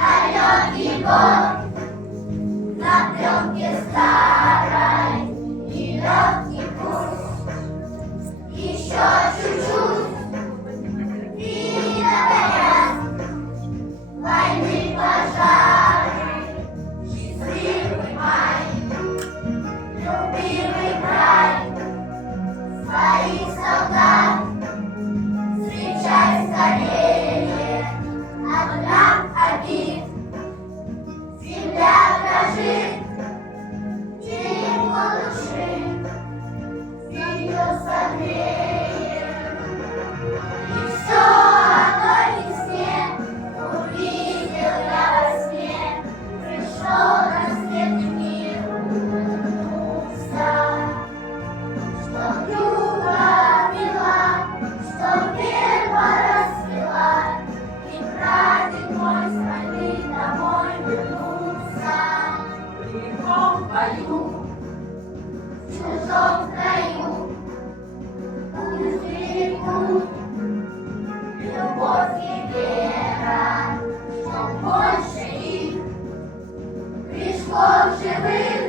далекий год, на пленке старой и легкий путь. Еще чуть-чуть и догорят войны, пожары, счастливый май, любимый край своих солдат. Встречай скорее от нам обид. Земля дрожит, тепло души, ее согреет. И все о той весне увидел я во сне. Пришел рассвет, и мир улыбнулся, что юга мила, что небо расцвела, и прадед мой с войны домой вернулся. В лихом бою, в чужом краю, пусть берегут любовь и вера, что больше их пришло в живых.